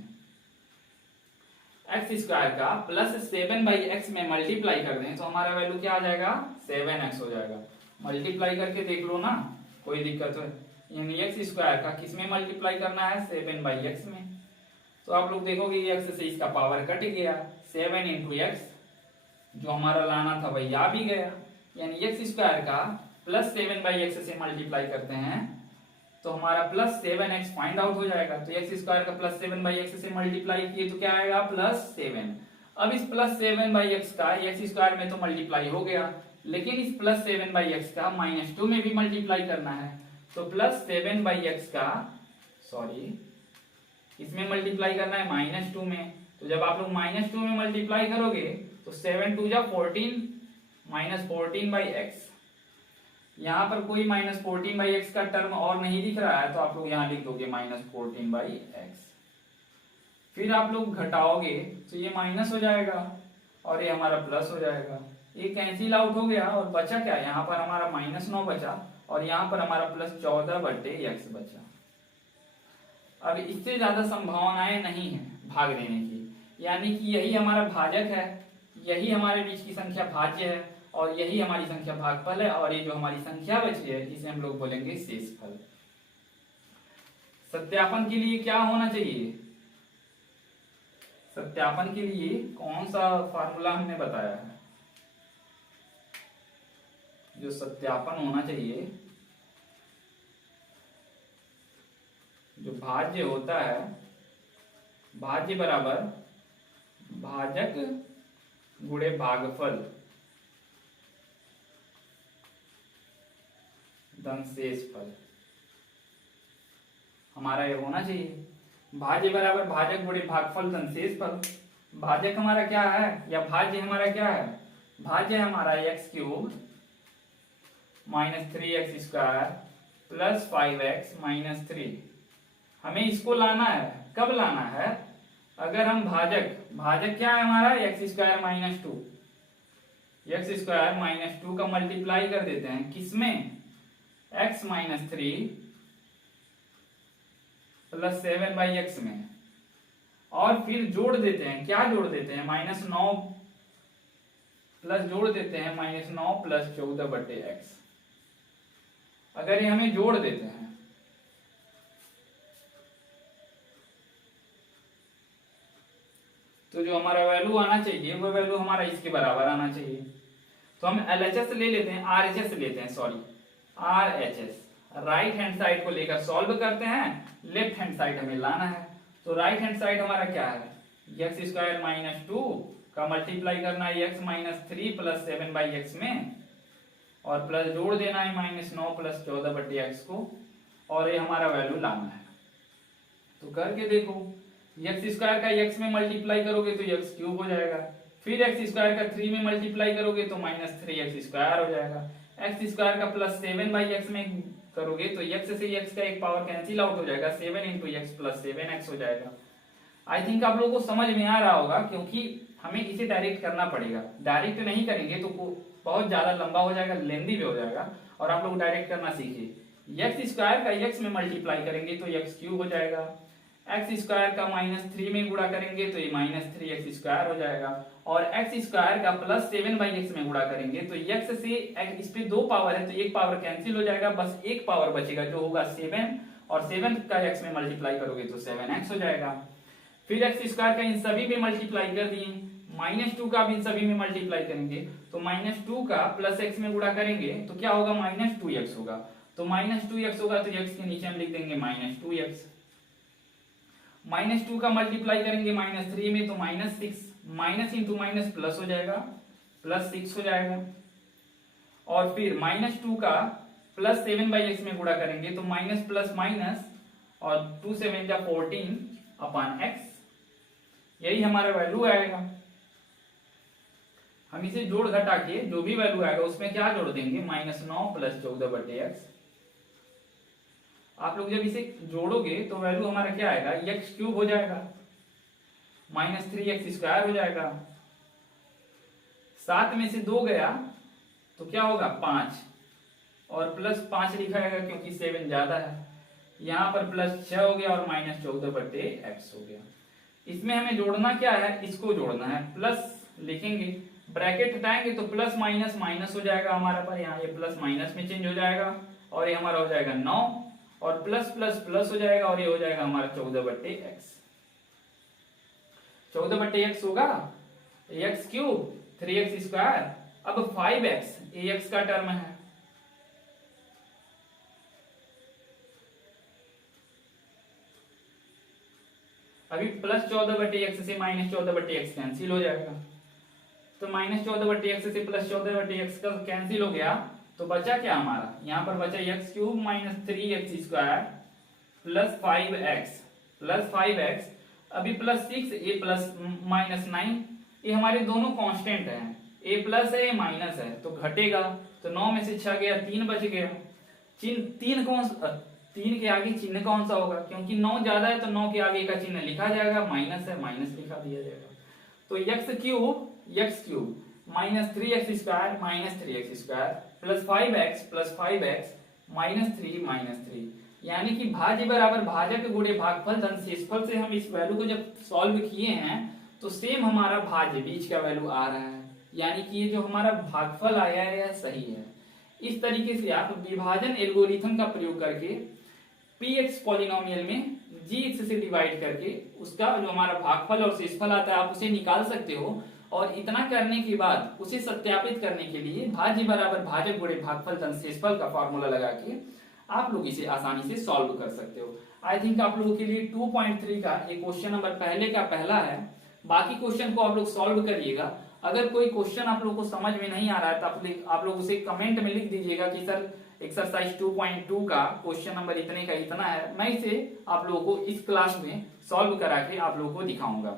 x स्क्वायर का +7/x में मल्टीप्लाई कर दें तो हमारा वैल्यू क्या आ जाएगा, 7x हो जाएगा। मल्टीप्लाई करके देख लो ना, कोई दिक्कत है, यानी x स्क्वायर का किस में मल्टीप्लाई करना है, 7/x में, तो आप लोग देखोगे x से इसका पावर कट गया, 7 × x, जो हमारा लाना था वही आ भी गया, यानी x स्क्वायर का +7/x से मल्टीप्लाई करते हैं तो हमारा +7x फाइंड आउट हो जाएगा। तो x स्क्वायर का +7/x से मल्टीप्लाई किए तो क्या आएगा, +7। अब इस +7/x का x स्क्वायर में तो मल्टीप्लाई हो गया, लेकिन इस +7/x का -2 में भी मल्टीप्लाई करना है, तो +7/x का सॉरी इसमें मल्टीप्लाई करना है -2 में, तो जब आप लोग -2 में मल्टीप्लाई करोगे तो 7 2 14 -14/x, यहाँ पर कोई -14/x का टर्म और नहीं दिख रहा है तो आप लोग यहाँ लिख दोगे -14/x। फिर आप लोग घटाओगे तो ये माइनस हो जाएगा और ये हमारा प्लस हो जाएगा, ये कैंसिल आउट हो गया और बचा क्या, यहाँ पर हमारा -9 बचा और यहाँ पर हमारा +14/x बचा। अब इससे ज्यादा संभावनाएं नहीं है भाग देने की, यानी कि यही हमारा भाजक है, यही हमारे बीच की संख्या भाज्य है और यही हमारी संख्या भागफल है, और ये जो हमारी संख्या बची है इसे हम लोग बोलेंगे शेषफल। सत्यापन के लिए क्या होना चाहिए? सत्यापन के लिए कौन सा फार्मूला हमने बताया है? जो सत्यापन होना चाहिए, जो भाज्य होता है, भाज्य बराबर भाजक गुणे भागफल धन शेषफल, हमारा ये होना चाहिए। भाज्य बराबर भाजक गुणे भागफल धन शेषफल। भाजक हमारा क्या है या भाज्य हमारा क्या है? भाज्य हमारा x³ - 3x² + 5x - 3। हमें इसको लाना है, कब लाना है? अगर हम भाजक क्या है हमारा? x² - 2, x² - 2 का मल्टीप्लाई कर देते हैं किसमें? x - 3 + 7/x में, और फिर जोड़ देते हैं, क्या जोड़ देते हैं? -9 प्लस जोड़ देते हैं -9 + 14/x। अगर ये हमें जोड़ देते हैं तो जो हमारा वैल्यू आना चाहिए वो वैल्यू हमारा इसके बराबर आना चाहिए। तो हम LHS ले लेते हैं, RHS लेते हैं, sorry RHS, right hand side को लेकर सॉल्व करते हैं, लेफ्ट हैंड साइड हमें लाना है। तो राइट हैंड साइड हमारा क्या है? x² - 2 का मल्टीप्लाई करना है x - 3 + 7/x में, और प्लस जोड़ देना है -9 + 14/x को, और ये हमारा वैल्यू लाना है। तो करके देखो, x² का x में मल्टीप्लाई करोगे तो x³ हो जाएगा, फिर x² का 3 में मल्टीप्लाई करोगे तो -3x² हो जाएगा, x² का +7/x में करोगे तो x से x का एक पावर कैंसिल आउट हो जाएगा, 7 × x + 7x हो जाएगा। आई थिंक आप लोगों को समझ में आ रहा होगा, क्योंकि हमें इसे डायरेक्ट करना पड़ेगा। डायरेक्ट नहीं करेंगे तो बहुत ज्यादा लंबा हो जाएगा, लेंदी भी हो जाएगा, और आप लोग डायरेक्ट करना सीखिए। x² का x में मल्टीप्लाई करेंगे तो x³ हो जाएगा, x² का -3 में गुणा करेंगे तो ये -3x² हो जाएगा, और x² का +7/x में गुणा करेंगे तो x से इस पे 2 पावर है तो एक पावर कैंसिल हो जाएगा, बस एक पावर बचेगा जो होगा 7, और 7 का x में मल्टीप्लाई करोगे तो 7x हो जाएगा। फिर x² का इन सभी में मल्टीप्लाई कर दिए, -2 का भी इन सभी में मल्टीप्लाई करेंगे तो -2 का +x में गुणा करेंगे तो क्या होगा? -2x होगा। तो -2x होगा तो x के नीचे हम लिख देंगे -2x। -2 का मल्टीप्लाई करेंगे -3 में तो -6, माइनस इंटू माइनस प्लस हो जाएगा, +6 हो जाएगा। और फिर -2 का +7/x में गुणा करेंगे तो माइनस प्लस माइनस, और 2 7 जा 14/x, यही हमारा वैल्यू आएगा। हम इसे जोड़ घटा के जो भी वैल्यू आएगा उसमें क्या जोड़ देंगे? -9 + 14/x। आप लोग जब इसे जोड़ोगे तो वैल्यू हमारा क्या आएगा? x³ हो जाएगा, -3x² हो जाएगा, 7 में से 2 गया तो क्या होगा? 5, और +5 लिखा जाएगा क्योंकि 7 ज्यादा है, यहाँ पर +6 हो गया और -14/x हो गया। इसमें हमें जोड़ना क्या है? इसको जोड़ना है, प्लस लिखेंगे, ब्रैकेट हटाएंगे तो प्लस माइनस माइनस हो जाएगा हमारा पर, यहाँ ये प्लस माइनस में चेंज हो जाएगा, और ये हमारा हो जाएगा 9, और प्लस प्लस प्लस हो जाएगा, और ये हो जाएगा हमारा 14/x। 14/x होगा, x³ 3x², अब 5x ax का टर्म है, अभी +14/x से -14/x कैंसिल हो जाएगा, तो -14/x से +14/x का कैंसिल हो गया तो बचा क्या हमारा? यहाँ पर बचा x³ - 3x² + 5x, अभी +6 a +-9, ये हमारे दोनों कांस्टेंट हैं, a प्लस है a माइनस है तो घटेगा, तो 9 में से 6 गया, 3 बच गया। चिन्ह 3 के आगे चिन्ह कौन सा होगा? क्योंकि 9 ज्यादा है तो 9 के आगे का चिन्ह लिखा जाएगा, माइनस है माइनस लिखा दिया जाएगा। तो x³ -3x² - 3x² + 5x -3 यानी कि भाज्य बराबर भाजक गुणे भागफल धन शेषफल से हम इस वैल्यू को जब सॉल्व किए हैं तो सेम हमारा भाज्य बीच का वैल्यू आ रहा है, यानी कि ये जो हमारा भागफल आया है यह सही है। इस तरीके से आप विभाजन एल्गोरिथम का प्रयोग करके px पॉलिनोमियल में gx से डिवाइड करके उसका जो हमारा भागफल और शेषफल आता है आप उसे निकाल सकते हो। और इतना करने के बाद उसे सत्यापित करने के लिए भाज्य बराबर भाजक गुणे भागफल धन शेषफल का फॉर्मूला लगा के आप लोग इसे आसानी से सॉल्व कर सकते हो। आई थिंक आप लोगों के लिए 2.3 का एक क्वेश्चन नंबर पहले का पहला है। बाकी क्वेश्चन को आप लोग सॉल्व करिएगा। अगर कोई क्वेश्चन आप लोगों को समझ में नहीं आ रहा है तो आप लोग उसे कमेंट में लिख दीजिएगा कि सर एक्सरसाइज 2.2 का क्वेश्चन नंबर इतने का इतना है। मैं इसे आप लोगों को इस क्लास में सॉल्व करा के आप लोगों को दिखाऊंगा।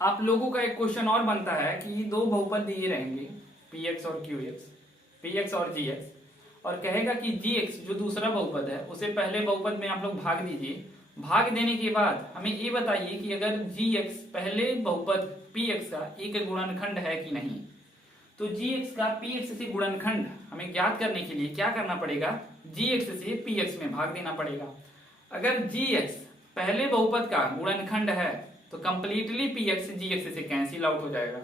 आप लोगों का एक क्वेश्चन और बनता है कि दो बहुपद दिए रहेंगे px और qx, px और gx, और कहेगा कि gx जो दूसरा बहुपद है उसे पहले बहुपद में आप लोग भाग दीजिए। भाग देने के बाद हमें ये बताइए कि अगर gx पहले बहुपद px का एक गुणनखंड है कि नहीं। तो gx का px से गुणनखंड हमें ज्ञात करने के लिए क्या करना पड़ेगा, gx से px में भाग देना पड़ेगा। अगर gx पहले बहुपद का गुणनखंड है तो कंप्लीटली px gx से कैंसिल आउट हो जाएगा।